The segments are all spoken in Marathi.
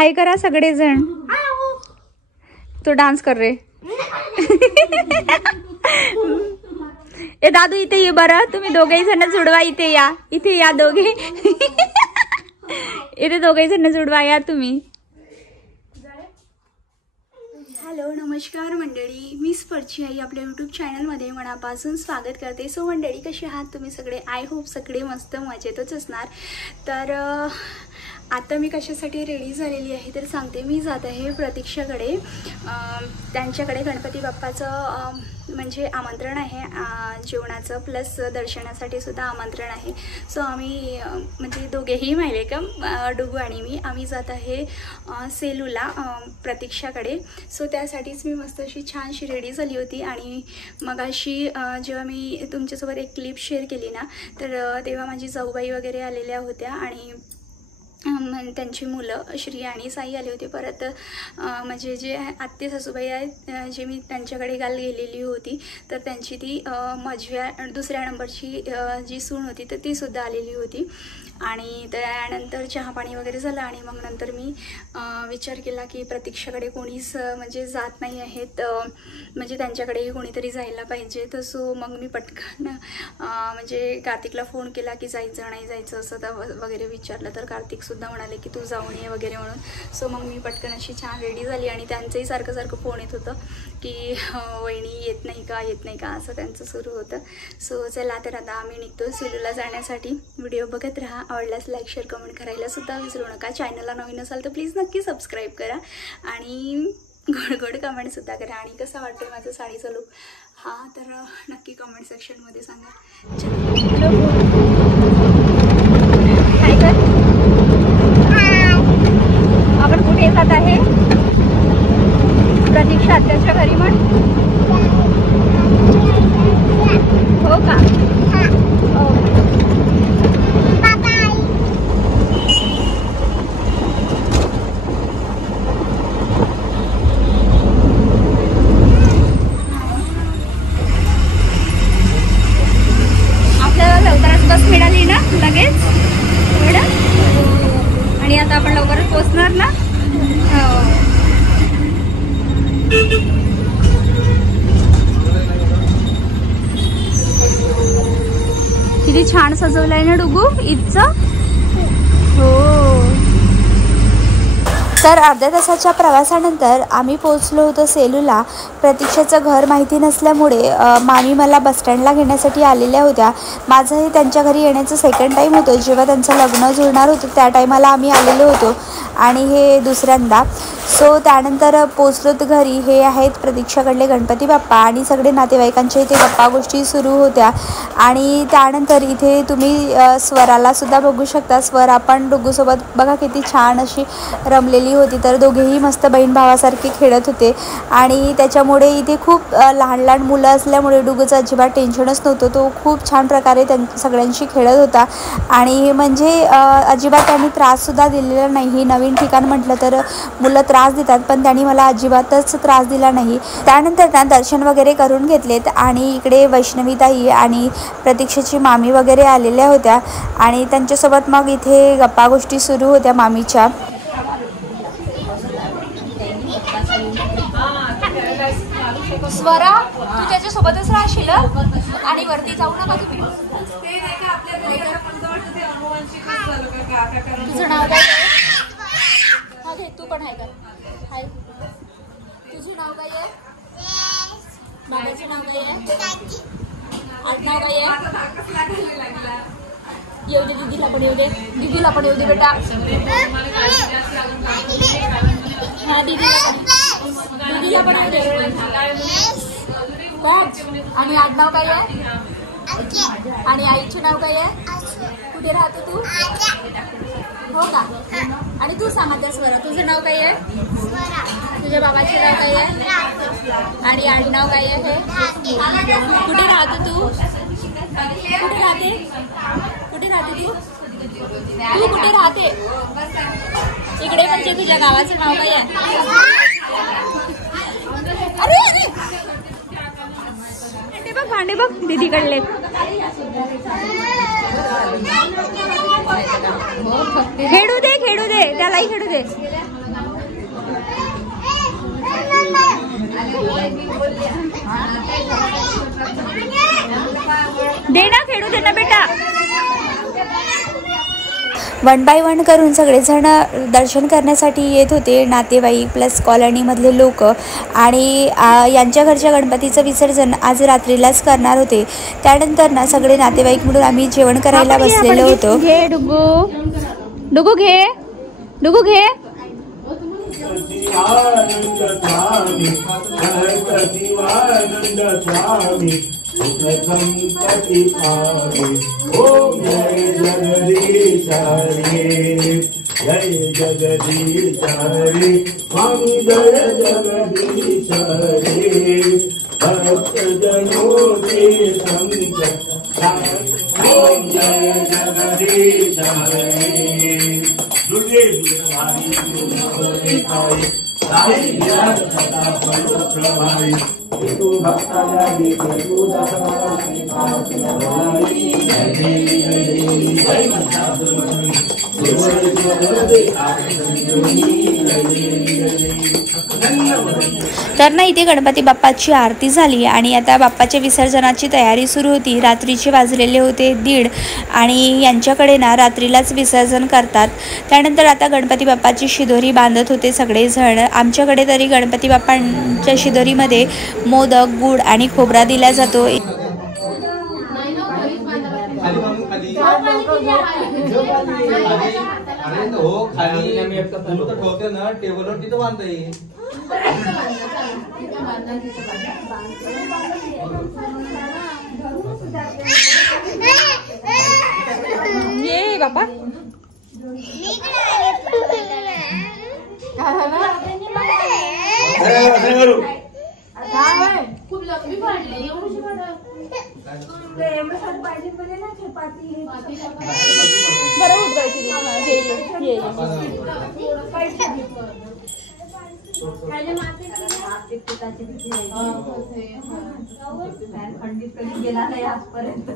हाय करा सगळेजण. तो डान्स कर रे. ए दादू इथे ये बरं. तुम्ही दोघेही जण जुडवा. इथे या. इथे या दोघे. इथे दोघेही जण जुडवा या तुम्ही. हॅलो नमस्कार मंडळी, मी स्पर्ची आई आपल्या यूट्यूब चॅनलमध्ये मनापासून स्वागत करते. सो मंडळी कशी आहात तुम्ही सगळे? आय होप सगळे मस्त मजेतच असणार. तर आता मी कशासाठी रेडी झालेली आहे तर सांगते. मी जात आहे प्रतीक्षाकडे. त्यांच्याकडे गणपती बाप्पाचं म्हणजे आमंत्रण आहे जेवणाचं, प्लस दर्शनासाठी सुद्धा आमंत्रण आहे. सो आम्ही म्हणजे दोघेही माहिले का डुगू आणि मी आम्ही जात आहे सेलूला प्रतीक्षाकडे. सो त्यासाठीच मी मस्त अशी छानशी रेडी झाली होती. आणि मगाशी जेव्हा मी तुमच्यासोबत एक क्लिप शेअर केली ना तर तेव्हा माझी जाऊबाई वगैरे आलेल्या होत्या आणि त्यांची मुलं श्री आणि साई आले होते. परत म्हणजे जे आत्ते सासूबाई आहेत जे मी त्यांच्याकडे काल गेलेली होती तर त्यांची ती दुसऱ्या नंबरची जी सून होती तर ती सुद्धा आलेली होती. आणि त्यानंतर चहापाणी वगैरे झालं आणि मग नंतर मी विचार केला की प्रतीक्षाकडे कोणीच म्हणजे जात नाही आहेत, म्हणजे त्यांच्याकडेही कोणीतरी जायला पाहिजे. तर सो मग मी पटकन म्हणजे कार्तिकला फोन केला की जायचं नाही जायचं असं तर वगैरे विचारलं. तर कार्तिकसुद्धा म्हणाले की तू जाऊन ये वगैरे म्हणून. सो मग मी पटकन अशी छान रेडी झाली आणि त्यांचंही सारखं सारखं फोन येत होतं की वहिनी येत नाही का असं त्यांचं सुरू होतं. सो चला तर आता आम्ही निघतो सेलूला जाण्यासाठी. व्हिडिओ बघत राहा. आवडल्यास लाईक शेअर कमेंट करायला सुद्धा विसरू नका. चॅनलला नवीन असाल तर प्लीज नक्की सबस्क्राईब करा आणि गोड कमेंटसुद्धा करा. आणि कसा वाटतोय माझं साडीचा लुक हा तर नक्की कमेंट सेक्शनमध्ये सांगा. काय कर आपण कुठे जात आहे? प्रतीक्षा आत्याच्या घरी म्हण. हो का? बस मिळाली ना लगेच एवढं आणि आता आपण लवकरच पोहोचणार ना. किती छान सजवलंय ना डुगू ईदचं. हो. तर अर्ध्या तासाच्या प्रवासानंतर आम्ही पोहोचलो होतो सेलूला. प्रतीक्षाचं घर माहिती नसल्यामुळे मामी मला बसस्टँडला घेण्यासाठी आलेल्या होत्या. माझंही त्यांच्या घरी येण्याचं सेकंड टाईम होतं. जेव्हा त्यांचं लग्न जुळणार होतं त्या टायमाला आम्ही आलेलो होतो आणि हे दुसऱ्यांदा. सो त्यानंतर पोचलो तर घरी. हे आहेत प्रतीक्षाकडले गणपती बाप्पा आणि सगळे नातेवाईकांच्या इथे गप्पा गोष्टी सुरू होत्या. आणि त्यानंतर इथे तुम्ही स्वराला सुद्धा बघू शकता. स्वर आपण डुगूसोबत बघा किती छान अशी रमलेली होती. तर दोघेही मस्त बहीण भावासारखे खेळत होते आणि त्याच्यामुळे इथे खूप लहान लहान मुलं असल्यामुळे डुगूचं अजिबात टेन्शनच नव्हतं. तो खूप छान प्रकारे सगळ्यांशी खेळत होता आणि म्हणजे अजिबात त्यांनी त्राससुद्धा दिलेला नाही. नवीन ठिकाण म्हटलं तर मुलं त्रास देतात पण त्यांनी मला अजिबातच त्रास दिला नाही. त्यानंतर ना दर्शन वगैरे करून घेतलेत आणि इकडे वैष्णवीताई आणि प्रतीक्षाची मामी वगैरे आलेल्या होत्या आणि त्यांच्यासोबत मग इथे गप्पा गोष्टी सुरू होत्या मामीच्या. स्वरा तू त्याच्यासोबतच राहशील आणि वरती जाऊ नका तुम्ही. तुझं नाव काय? हा घे तू पण आहे का? हाय तुझं नाव काय आहे? बाबाचं नाव काय आहे? आडनाव काय आहे? येऊ दे दीदीला पण येऊ दे. दीदीला पण येऊ दे बेटा. हा दीदीला पण येऊ दे. आणि आडनाव काय आहे? आणि आईचे नाव काय आहे? कुठे राहते तू? हो का? आणि तू सांगा त्या स्वरा तुझं नाव काय आहे? तुझ्या बाबाचे नाव काय आहे? आणि आडनाव काय आहे? कुठे राहते तू? कुठे राहते? कुठे राहते तू? तू कुठे राहते? इकडे म्हणजे तुझ्या गावाचं नाव काय आहे? अरे अरे बघ भांडे बघ दीदीकडले. खेळू दे त्यालाही खेळू दे. दे ना, खेळू दे ना बेटा. वन बाय वन करून सगळेजण दर्शन करण्यासाठी येत होते, नातेवाईक प्लस कॉलनीमधले लोक. आणि यांच्या घरच्या गणपतीचं विसर्जन आज रात्रीलाच करणार होते. त्यानंतर ना सगळे नातेवाईक म्हणून आम्ही जेवण करायला बसलेलो होतो. घे डुगू, डुगू घे, डुगू घे. गणपती ओम जय जगदीश हरे, जय जगदीश हरे, स्वामी जय जगदीश हरे, भक्त जनों के संकट ओम जय जगदीश हरे. दुर्गे दुर्गारी दुर्गारी साई विराट सदा परो प्रभारी, तू भक्ताला देते तू दसवारी पावती जय जय जय जय महादेव तर ना इथे गणपती बाप्पाची आरती झाली आणि आता बाप्पाच्या विसर्जनाची तयारी सुरू होती. रात्रीचे वाजलेले होते 1:30 आणि यांच्याकडे ना रात्रीलाच विसर्जन करतात. त्यानंतर आता गणपती बाप्पाची शिदोरी बांधत होते सगळेजण. आमच्याकडे तरी गणपती बाप्पांच्या शिदोरीमध्ये मोदक, गुड आणि खोबरा दिला जातो. हो खाली मी एक ठेवते ना टेबलवर तिथं बांधता येईल. ये बापा खूप लंबी फाडली खंडित कधी गेला नाही आजपर्यंत.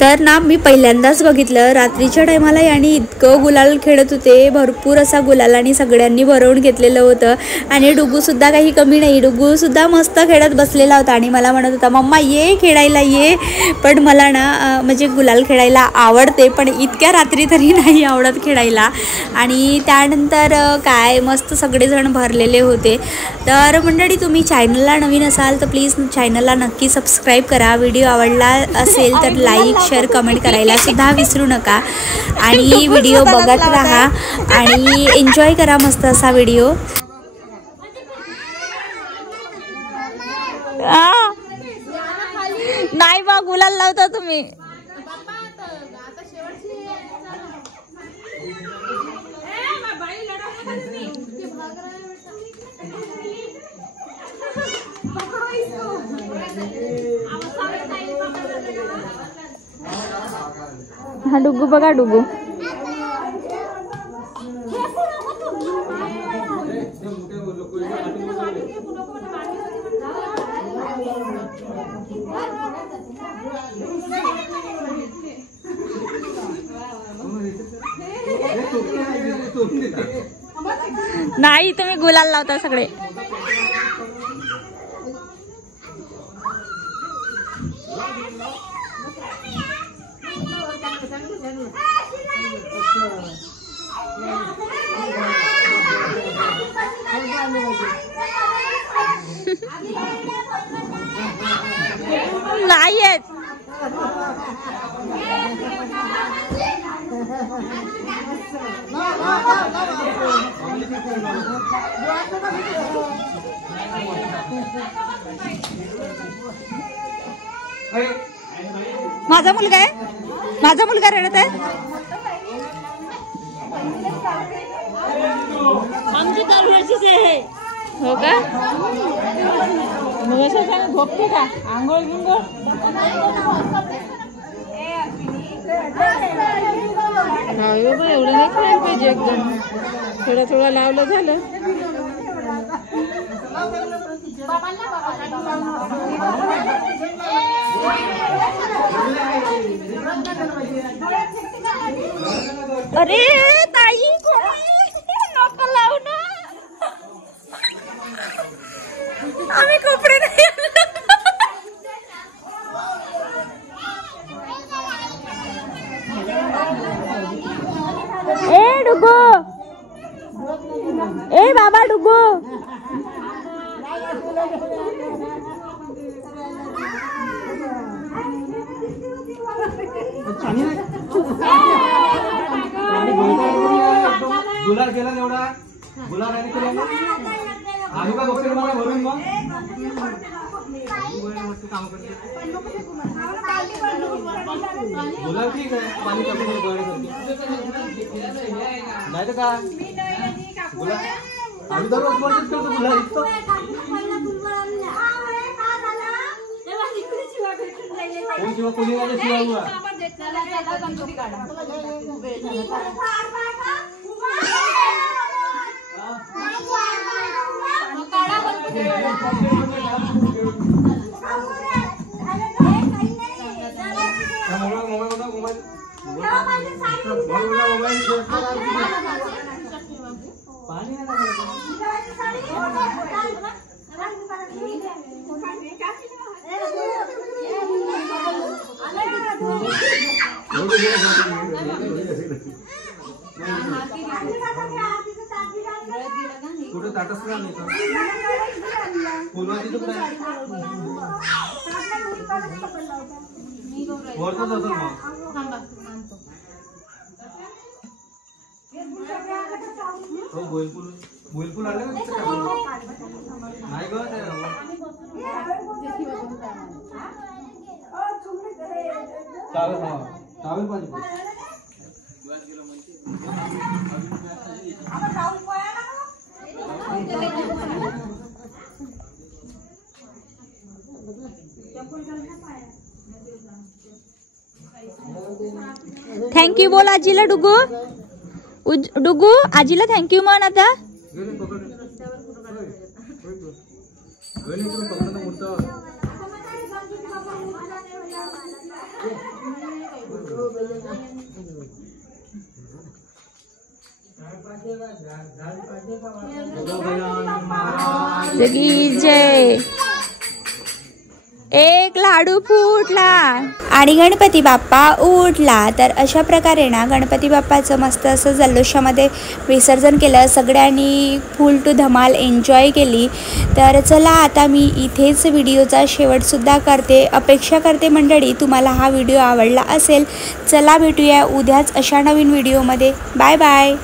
तर ना मी पहिल्यांदाच बघितलं रात्रीच्या टायमाला आणि इतकं गुलाल खेळत होते, भरपूर असा गुलाल आणि सगळ्यांनी भरवून घेतलेलं होतं. आणि डुगूसुद्धा काही कमी नाही, डुगूसुद्धा मस्त खेळत बसलेला होता आणि मला म्हणत होता मम्मा ये खेळायला ये. पण मला ना म्हणजे गुलाल खेळायला आवडते पण इतक्या रात्री तरी नाही आवडत खेळायला. आणि त्यानंतर काय मस्त सगळेजण भरलेले होते. तर मंडळी तुम्ही चॅनलला नवीन असाल तर प्लीज चॅनलला नक्की सबस्क्राईब करा. व्हिडिओ आवडला असेल तर लाईक शेअर कमेंट करायला सुद्धा विसरू नका. आणि व्हिडिओ बघत राहा आणि एन्जॉय करा मस्त असा व्हिडिओ. नाही बा गुलाल लावता तुम्ही. हा डुगू बघा डुगू. नाही तुम्ही गुलाल लावता सगळे. नाही येत. माझा मुलगा आहे, माझा मुलगा रडत आहे. आमची दरवर्षीच आहे. हो का? मग असं झोपते का? आंघोळ गिंघोळ एवढं नाही खायला पाहिजे. एकदम थोडं थोडं लावलं झालं. अरे ताई नको लावू ना, आम्ही कपडे नाही ए डुगू, ए बाबा डुगू. गुलाल केला तेवढा, गुलाल आणि केला ना आम्ही का बघते मला भरून मग काम करते. गुलाल ठीक आहे, पाणी कमी नाही तर का गुलाल आम्ही दररोज वर्षच करतो. गुलाल इतकं कोण शिवा कोणी नाही शिवा कुठे ताटच नाही का फुलवाची तर वरच जातात मग बोलपूल आले का नाही ग टावेल पाहिजे. थँक्यू बोल आजीला डुगू. डुगू आजीला थँक्यू म्हण आता. जय. एक लाडू फुटला आणि गणपती बाप्पा उठला. तर अशा प्रकारे ना गणपती बाप्पाचं मस्त असं जल्लोषामध्ये विसर्जन केलं. सगळ्यांनी फुल टू धमाल एन्जॉय केली. तर चला आता मी इथेच व्हिडिओचा शेवटसुद्धा करते. अपेक्षा करते मंडळी तुम्हाला हा व्हिडिओ आवडला असेल. चला भेटूया उद्याच अशा नवीन व्हिडिओमध्ये. Bye bye.